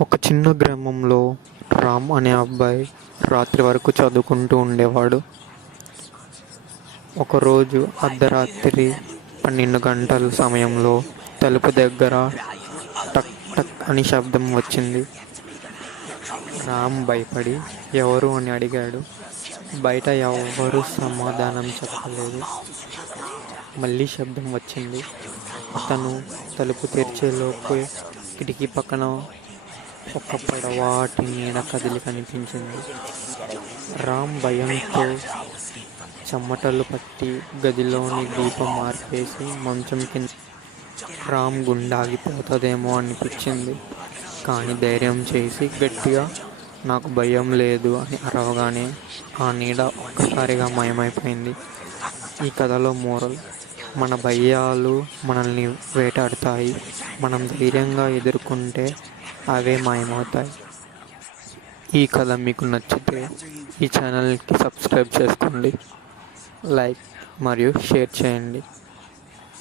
ఒక చిన్న గ్రామంలో రామ్ అనే అబ్బాయి రాత్రి వరకు చదువుకుంటూ ఉండేవాడు. ఒకరోజు అర్ధరాత్రి పన్నెండు గంటల సమయంలో తలుపు దగ్గర టక్ టక్ అని శబ్దం వచ్చింది. రామ్ భయపడి ఎవరు? అని అడిగాడు. బయట ఎవరు సమాధానం చెప్పలేదు. మళ్ళీ శబ్దం వచ్చింది. అతను తలుపు తెరిచేలోపు కిటికీ పక్కన ఒక పడవాటి నీడ కదిలి కనిపించింది. రామ్ భయంతో చెమ్మటలు పట్టి గదిలోని దీపం మార్పేసి మంచం కింద రామ్ గుండాగిపోతుందేమో అనిపించింది. కానీ ధైర్యం చేసి గట్టిగా నాకు భయం లేదు అని అరవగానే ఆ నీడ ఒక్కసారిగా మయమైపోయింది. ఈ కథలో మోరల్ మన భయాలు మనల్ని వేటాడుతాయి. మనం ధైర్యంగా ఎదుర్కొంటే అవే మాయమవుతాయి. ఈ కథ మీకు నచ్చితే ఈ ఛానల్కి సబ్స్క్రైబ్ చేసుకోండి. లైక్ మరియు షేర్ చేయండి.